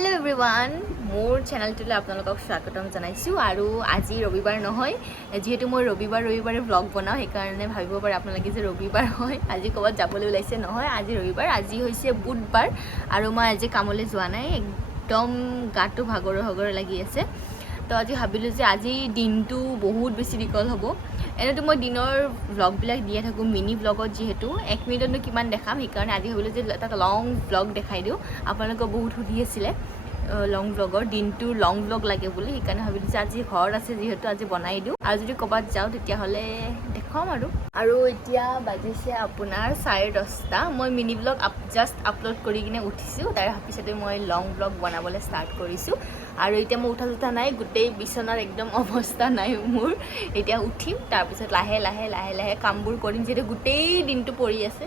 hello everyone मोर चेनेलटुले आपनालोকক स्वागतम जनाइछु आरो আজি रविवार নহয় जेहेतु মই रविवारे व्लग बनाও हेकारणे भाबिब पारे आपनालोके जे रविवार হয় আজি কবাত যাবলৈ ওলাইছে নহয় আজি रविवार আজি হৈছে বুধবাर आरो মই আজি কামলৈ যোৱা নাই एकदम গাটো ভাগৰ লাগি আছে তো আজি ভাবিলো যে আজি দিনটো বহুত বেছি ৰিকল হ'ব এনেটো মই দিনৰ ব্লগ বিলাক দিয়া থাকো মিনি ব্লগত যেহেতু 1 মিনিটত কিমান দেখাম হেকাৰণে আজি ভাবিলো যে এটা লং ব্লগ দেখাই দিও আপোনালোকক বহুত সুধি আছিল লং ব্লগৰ দিনটো লং ব্লগ লাগে বুলি হেকাৰণে ভাবিলো যে আজি ঘৰ আছে যেহেতু আজি বনাই দিও আৰু যদি কবাত যাও তেতিয়া হলে দেখাম আৰু এতিয়া বাজিছে আপোনাৰ 10:30 মই মিনি ব্লগ জাস্ট আপলোড কৰি কিনে উঠিছো তাৰ পিছতে মই লং ব্লগ বনাবলৈ ষ্টাৰ্ট কৰিছো আৰু এতিয়া মই উঠা নাই গুটেই বিছনাৰ একদম অৱস্থা নাই মোৰ এতিয়া উঠিম তাৰ পিছত লাহে লাহে কামবোৰ কৰিম যেটো গুটেই দিনটো পৰি আছে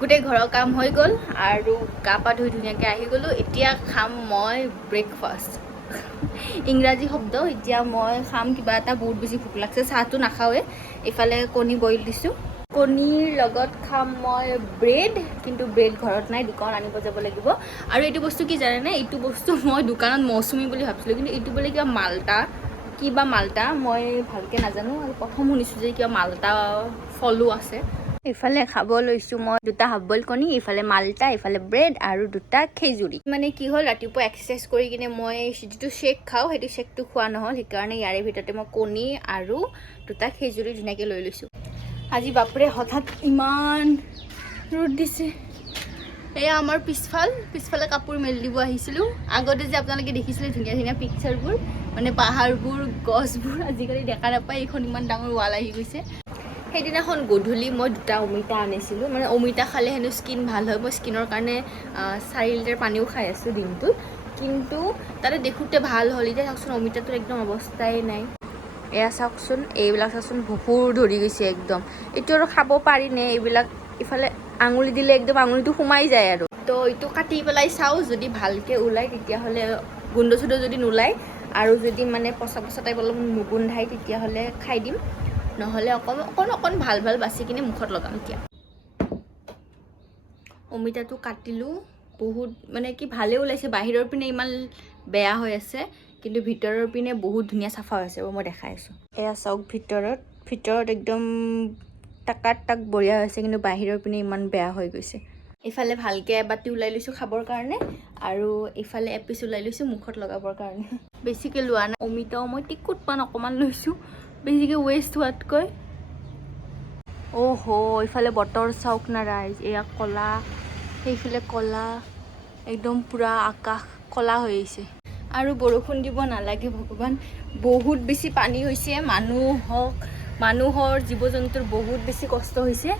গুটেই ঘৰৰ কাম হৈ গল আৰু কাপা ধুই ধুনিয়াকে আহি গলো এতিয়া খাম মই ব্ৰেকফাষ্ট ইংৰাজী শব্দ এতিয়া মই খাম কিবা এটা বহুত বেছি ভোক লাগছে চাহটো নাখাওৱে ইফালে কণী বইল দিছো কণীৰ লগত খাম মই ব্ৰেড কিন্তু ব্ৰেড ঘৰত নাই দোকান আনিব যাব লাগিব আৰু এইটো বস্তু কি জানে না এইটো বস্তু মই দোকানত মৌসুমী বুলি ভাবিছিলো কিন্তু এইটো বলে কিবা মালটা মই ভালকে নাজানো আৰু প্ৰথম শুনিছো যে কিবা মালটা ফলো আছে ইফালে খাব লৈছো মই দুটা হাফ বইল কণী ইফালে মালটা ইফালে ব্ৰেড আৰু দুটা খেজুৰি মানে কি হ'ল ৰাতিপুৱা এক্সাৰসাইজ কৰি কিনে মই যেটো শেক খাও হেতু শেকটো খোৱা নহল হেকাৰণে ইয়াৰে ভিতৰতে মই কণী আৰু দুটা খেজুৰি ধুনিয়াকে লৈ লৈছো আজি বাপৰে হঠাৎ ইমান ৰ'দ দিছে এয়া আমাৰ পিছফালে কাপোৰ মেলি দিব আহিছিলো আগতে যে আপোনালোকে দেখিছিলে ধুনিয়া পিকচাৰবোৰ মানে পাহাৰবোৰ গছবোৰ আজিকালি দেখা নাপায় এখন ইমান ডাঙৰ ওয়াল আহি গৈছে সেইদিনাখন গধূলি মই দুটা অমিতা আনিছিলো মানে অমিতা খালে হেনো স্কিন ভাল হয় মই স্কিনৰ কাৰণে 4 লিটাৰ পানীও খাই আছো দিনটো কিন্তু তাতে দেখুতে ভাল হ'ল এতিয়া চাওকচোন অমিতাটোৰ একদম অৱস্থাই নাই এয়া চাওকচোন এইবিলাক চাওকচোন ভুকুৰ ধৰি গৈছে একদম এইটো আৰু খাব পাৰি নে এইবিলাক ইফালে আঙুলি দিলে একদম আঙুলিটো সোমাই যায় আৰু তো এইটো কাটি পেলাই চাও যদি ভালকে ওলাই তেতিয়া হলে গুন্ডছুড যদি নোলাই আৰু যদি মানে পচা টাইপ অলপ নুগুন্ধাই তেতিয়া হলে খাই দিম নহলে অকন ভাল বাছি কিনে মুখত লগাম এতিয়া অমিতাটো কাটিলো বহুত মানে কি ভালে ওলাইছে বাহিৰৰ পিনে ইমান বেয়া হৈ আছে কিন্তু ভিতৰৰ পিনে বহুত ধুনিয়া সাফা হৈছে মই দেখাই আছো এয়া চাওক ভিতৰত একদম টাক বঢ়িয়া হৈছে কিন্তু বাহিৰৰ পিনে ইমান বেয়া হৈ গৈছে ইফালে ভালকে বাটি উলাই লৈছো খাবৰ কাৰণে আৰু ইফালে এপিস উলাই লৈছো মুখত লগাবৰ কাৰণে বেছিকে লোৱা না অমিতাও মই টিকুট পান অকমান লৈছো বেছিকে ওয়েস্ট হোৱাতকৈ ওহো ইফালে বতৰ চাওক না ৰাইজ এয়া কলা সেইফালে কলা একদম পুৰা আকাশ কলা হৈ আহিছে আৰু বৰষুণ দিব নালাগে ভগৱান বহুত বেছি পানী হৈছে মানুহৰ জীৱ-জন্তুৰ বহুত বেছি কষ্ট হৈছে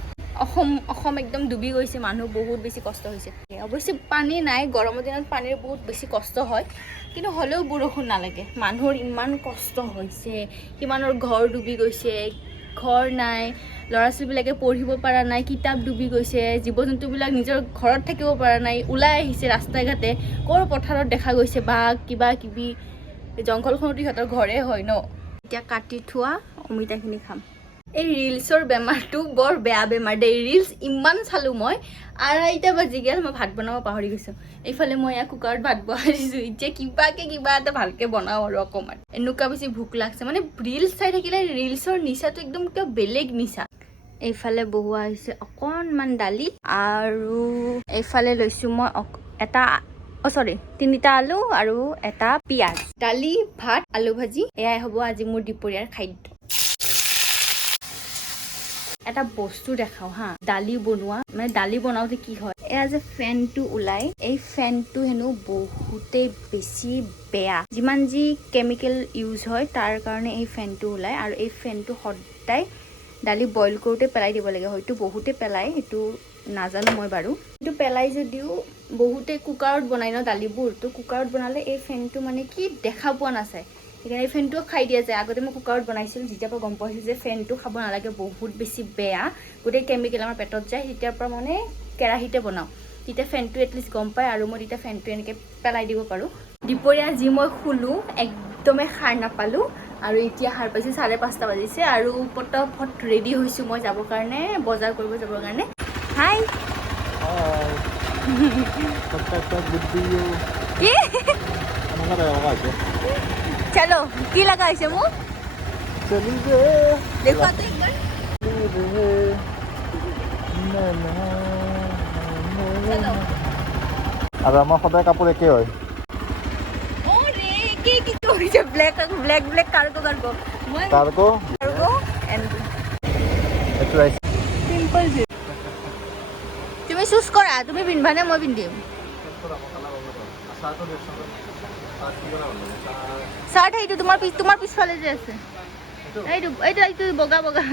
অসম একদম ডুবি গৈছে মানুহ বহুত বেছি কষ্ট হৈছে অৱশ্যে পানী নাই গৰমৰ দিনত পানীৰ বহুত বেছি কষ্ট হয় কিন্তু হলেও বৰষুণ নালাগে মানুহৰ ইমান কষ্ট হৈছে কিমানৰ ঘৰ ডুবি গৈছে ঘৰ নাই লৰাছোৱালীবিলাকে পঢ়িব পৰা নাই কিতাপ ডুবি গৈছে জীৱ-জন্তুবিলাক নিজৰ ঘৰত থাকিব পৰা নাই ওলাই আহিছে ৰাস্তাই ঘাটে কৰ পথাৰত দেখা গৈছে বাঘ কিবা কিবি জংঘলখনতো সিহঁতৰ ঘৰে হয় ন এতিয়া কাটি থোৱা অমিতাখিনি খাম এই ৰিলছৰ বেমাৰটো বৰ বেয়া বেমাৰ দেই ৰিলছ ইমান চালো মই 2:30 বাজি গেল মই ভাত বনাব পাহৰি গৈছো এইফালে মই কুকাৰত ভাত বহাইছো এতিয়া কিবা এটা ভালকে বনাও আৰু অকমান এনেকুৱা বেছি ভোক লাগছে মানে ৰিলছ চাই থাকিলে ৰিলছৰ নিচাটো একদম কিবা বেলেগ নিচা এইফালে বহুৱা হৈছে অকনমান দালি আৰু এইফালে লৈছো মই এটা তিনিটা আলু আৰু এটা পিয়াজ দালি ভাত আলু ভাজি এয়াই হ'ব আজি মোৰ দুপৰীয়াৰ খাদ্য এটা বস্তু দেখাও হা দালি বনোৱা মানে দালি বনাওতে কি হয় এয়া যে ফেনটো ওলাই এই ফেনটো হেনো বহুতে বেছি বেয়া যিমান যি কেমিকেল ইউজ হয় তাৰ কাৰণে এই ফেনটো ওলাই আৰু এই ফেনটো সদায় দালি বইল কৰোতে পেলাই দিব লাগে হয়তো বহুতে পেলাই সেইটো নাজানো মই বাৰু কিন্তু পেলাই যদিও বহুতে কুকাৰত বনাই ন দালিবোৰ তো কুকাৰত বনালে এই ফেনটো মানে কি দেখা পোৱা নাযায় সেইকাৰণে ফেনটো খাই দিয়া যায় আগতে মই কুকাৰত বনাইছিল যেতিয়াৰ পৰা গম পাইছো যে ফেনটো খাব নালাগে বহুত বেছি বেয়া গোটেই কেমিকেল আমাৰ পেটত যায় তেতিয়াৰ পৰা মানে কেৰাহীতে বনাও তেতিয়া ফেনটো এটলিষ্ট গম পায় আৰু মই তেতিয়া ফেনটো এনেকৈ পেলাই দিব পাৰোঁ দুপৰীয়া যি মই শুলো একদমেই সাৰ নাপালো আৰু এতিয়া সাৰ পাইছো 5:30 বাজিছে আৰু পটপট ৰেডি হৈছো মই যাবৰ কাৰণে বজাৰ কৰিব যাবৰ কাৰণে হাই কি চলো কি লাগা হৈছে মোক দেখো তো একবাৰ চলো আৰু আমাৰ সদায় কাপোৰ একে হয় ওৰে কি কি কৰিছে black black black cargo cargo মই কাৰ্গো কাৰ্গো এন্ড এইটো আহিছে সিম্পল জি তুমি চুজ কৰা তুমি পিনবানে মই পিন্ধিম শাৰ্ট এইটো তোমাৰ পিছফালে যে আছে এইটো বগা বগা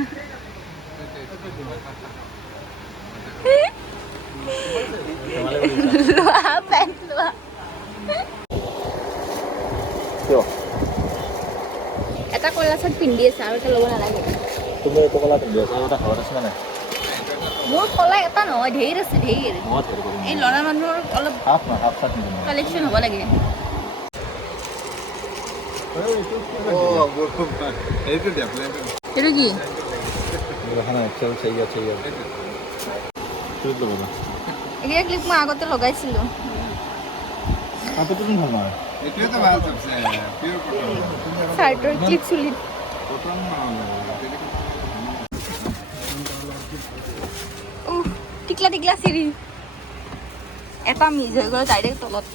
লোৱা পেণ্ট লোৱা এটা কলা চাৰ্ট পিন্ধি আছে আৰু এটা ল'ব নালাগে তুমি এইটো কলা পিন্ধি আছা এটা ঘৰত আছে মানে মোৰ কলা এটা নহয় ঢেৰ আছে ঢেৰ এই ল'ৰা মানুহৰ অলপ হাফ চাৰ্ট পিন্ধি কালেকশ্যন হ'ব লাগে এইটো দিয়া প্লেন এইটো কি ৰখানা চল চাইয়া চুইট ল'ব এই ক্লিপ মই আগতে লগাইছিলোঁ কাপোৰটো ভাল নহয় এইটোৱেতো ভাল চবচে পিয়ৰ কটন চাৰ্টৰ ক্লিপ চুলিত কটন টিকলা টিকলা চিৰি এটা মিজ হৈ গ'ল ডাইৰেক্ট তলত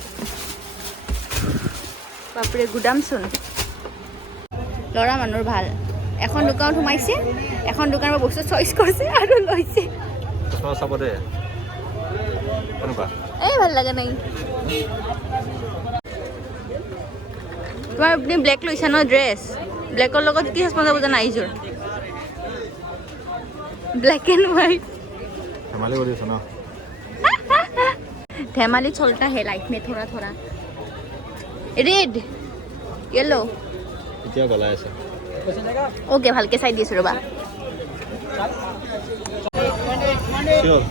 বাপৰে গুদামচোন ল'ৰা মানুহৰ ভাল এখন দোকানত সোমাইছে এখন দোকানৰ বস্তু চইচ কৰিছে আৰু লৈছে চশমা চাব দে কেনেকুৱা এই ভাল লাগে নাই তোমাৰ আপুনি ব্লেক লৈছা ন ড্ৰেছ ব্লেকৰ লগত কি চশমা যাব জানা এইযোৰ ব্লেক এণ্ড হোৱাইট ধেমালি কৰি আছ ন धैमाली चलता है लाइफ में थोड़ा थोड़ा रेड येलो এতিয়া গলাই আছে ओके ভালকে চাই দিছো ৰবা চিয়ৰ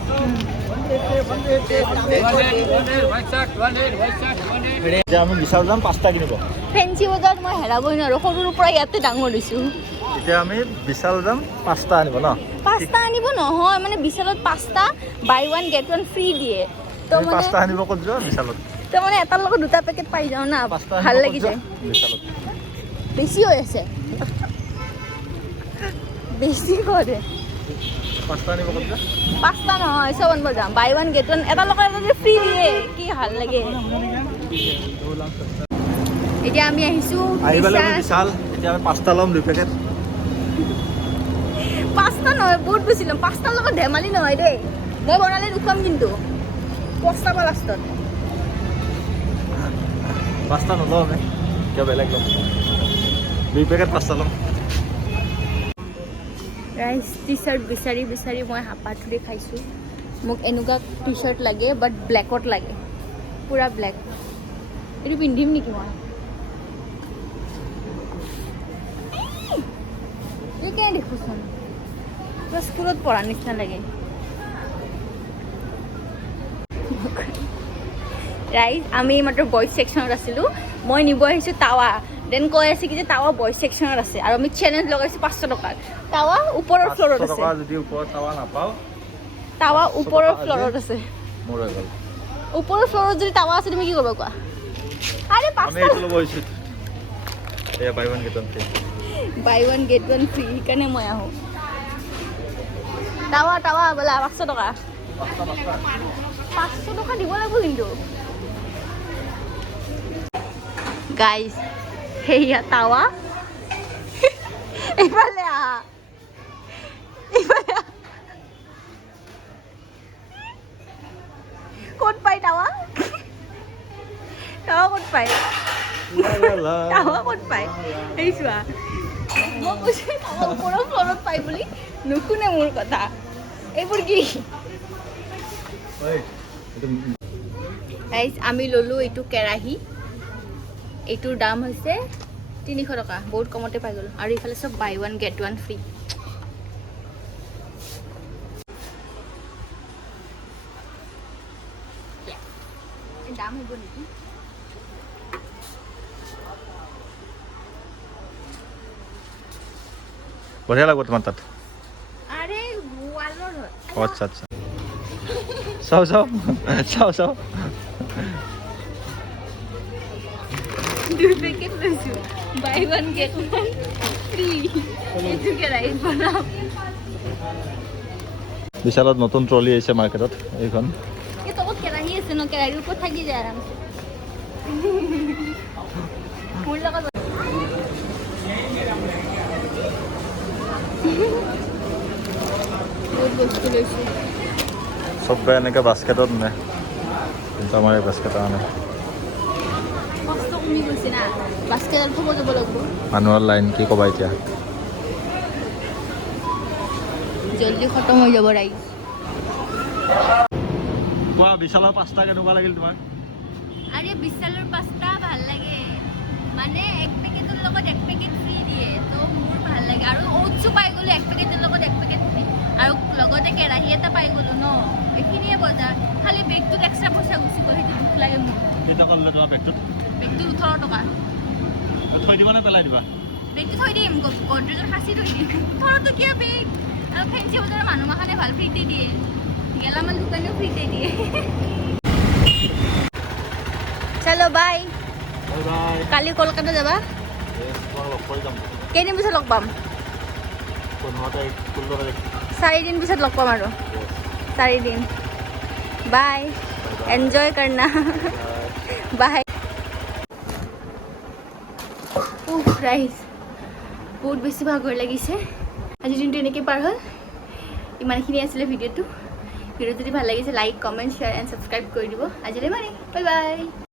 এতিয়া আমি বিশাল যাম 5টা কিনিব ফেঞ্চি বজাৰত মই হেৰাবই নোৱাৰো সৰুৰ পৰা ইয়াতে ডাঙৰ হৈছো এতিয়া আমি বিশাল যাম 5টা আনিব ন 5টা আনিব নহয় মানে বিশালত 5টা বাই 1 গেট 1 ফ্ৰী দিয়ে তো তুমি 5টা আনিব ক'ত যোৱা বিশালত তো মানে এটাৰ লগত দুটা পেকেট পাই যাও না 5টা ভাল লাগি যায় বিশালত বেছি হৈ আছে বেছি কৰে 5টা আনিব ক'ত যোৱা 5টা নহয় 7 বজাম বাই 1 গেট 1 এটাৰ লগত এটা ফ্ৰী দিয়ে কি ভাল লাগে এতিয়া আমি আহিছো আহিব লাগিব বিশাল এতিয়া আমি 5টা ল'ম 2 পেকেট 5টা নহয় বহুত বেছি ল'ম 5টাৰ লগত ধেমালি নহয় দেই মই বনালে দুখাম কিন্তু পস্তাবা লাষ্টত 5টা নলওঁ আমি কিয় বেলেগ ল'ম 2 পেকেট 5টা ল'ম ৰাইচ টি চাৰ্ট বিচাৰি বিচাৰি মই হাপাথুৰি খাইছোঁ মোক এনেকুৱা টি চাৰ্ট লাগে বাট ব্লেকত লাগে পূৰা ব্লেক এইটো পিন্ধিম নেকি মই এই কেনে দেখোচোন পুৰা স্কুলত পঢ়াৰ নিচিনা লাগে ৰাইজ আমি মাত্ৰ বইজ ছেকশ্যনত আছিলোঁ মই নিব আহিছোঁ টাৱা দেন কৈ আছে কি যে টাৱা বইজ ছেকশ্যনত আছে আৰু আমি চেলেঞ্জ লগাইছোঁ 500 টকাৰ টাৱা ওপৰৰ ফ্ল'ৰত আছে যদি ওপৰত টাৱা নাপাওঁ টাৱা ওপৰৰ ফ্ল'ৰত আছে মোৰ হৈ গ'ল ওপৰৰ ফ্ল'ৰত যদি টাৱা আছে তুমি কি কৰিবা কোৱা আৰে আমি এইটো ল'ব আহিছোঁ এয়া বাই 1 গেট 1 ফ্ৰী বাই 1 গেট 1 ফ্ৰী সেইকাৰণে মই আহোঁ টাৱা বোলা 500 টকা 500 টকা দিব লাগিব কিন্তু গাইজ সেয়া টাৱা এইফালে আহা ক'ত পাই টাৱা ক'ত পাই টাৱা ক'ত পাই এই চোৱা মই কৈছোঁ টাৱা ওপৰৰ ফ্ল'ৰত পাই বুলি নুশুনে মোৰ কথা এইবোৰ কি গাইজ আমি ল'লোঁ এইটো কেৰাহী এইটোৰ দাম হৈছে 300 টকা বহুত কমতে পাই গ'লোঁ আৰু ইফালে চব বাই 1 গেট 1 ফ্ৰী দাম হ'ব নেকি বঢ়িয়া লাগিব তোমাৰ তাত আৰে ৱালৰ হয় আচ্ছা আচ্ছা চাও চাও চাও চাও 2 পেকেট লৈছোঁ বাই 1 get 1 ফ্ৰী এইটো কেৰাহীত বনাম বিশালত নতুন ট্ৰলি আহিছে মাৰ্কেটত এইখন এই তলত কেৰাহী আছে ন কেৰাহীৰ ওপৰত থাকি যায় আৰামছে মোৰ লগত বহুত বস্তু লৈছোঁ চবে এনেকৈ বাস্কেটত নে কিন্তু আমাৰ এই বাস্কেটত আনে কষ্ট কমি গৈছে না বাস্কেটত থ'ব যাব লাগিব মানুহৰ লাইন কি ক'বা এতিয়া জলদি খতম হৈ যাব ৰাইজ কোৱা বিশালৰ পাঁচটা কেনেকুৱা লাগিল তোমাৰ আৰে বিশালৰ পাস্তা ভাল লাগে মানে এক পেকেটৰ লগত এক পেকেট ফ্ৰী দিয়ে তো মোৰ ভাল লাগে আৰু ওটছো পাই গ'লো এক পেকেটৰ লগত এক পেকেট ফ্ৰী আৰু লগতে কেৰাহী এটা পাই গ'লো ন এইখিনিয়ে বজাৰ খালি বেগটোত এক্সট্ৰা পইচা গুচি গ'ল সেইটো দুখ লাগে মোৰ কেইটা কৰিলে তোমাৰ বেগটোত বেগটোত 18 টকা থৈ দিবা নে পেলাই দিবা বেগটো থৈ দিম গডৰেজৰ সাঁচি থৈ দিম 18 টকীয়া বেগ আৰু ফেঞ্চি বজাৰৰ মানুহ মাখানে ভাল ফ্ৰীতে দিয়ে গেলামাল দোকানেও ফ্ৰীতে দিয়ে চলো বাই বাই কালি কলকাতা যাবা তোমাক লগ কৰি যাম কেইদিন পিছত লগ পাম 15 তাৰিখ 16 তাৰিখ 4 দিন পিছত লগ পাম আৰু 4 দিন বাই এনজয় কৰনা বাই ৰাইজ বহুত বেছি ভাগৰ লাগিছে আজি দিনটো এনেকৈ পাৰ হ'ল ইমানখিনি আছিলে ভিডিঅ'টো যদি ভাল লাগিছে like comment share and subscribe কৰি দিব আজিলৈ মানে বাই বাই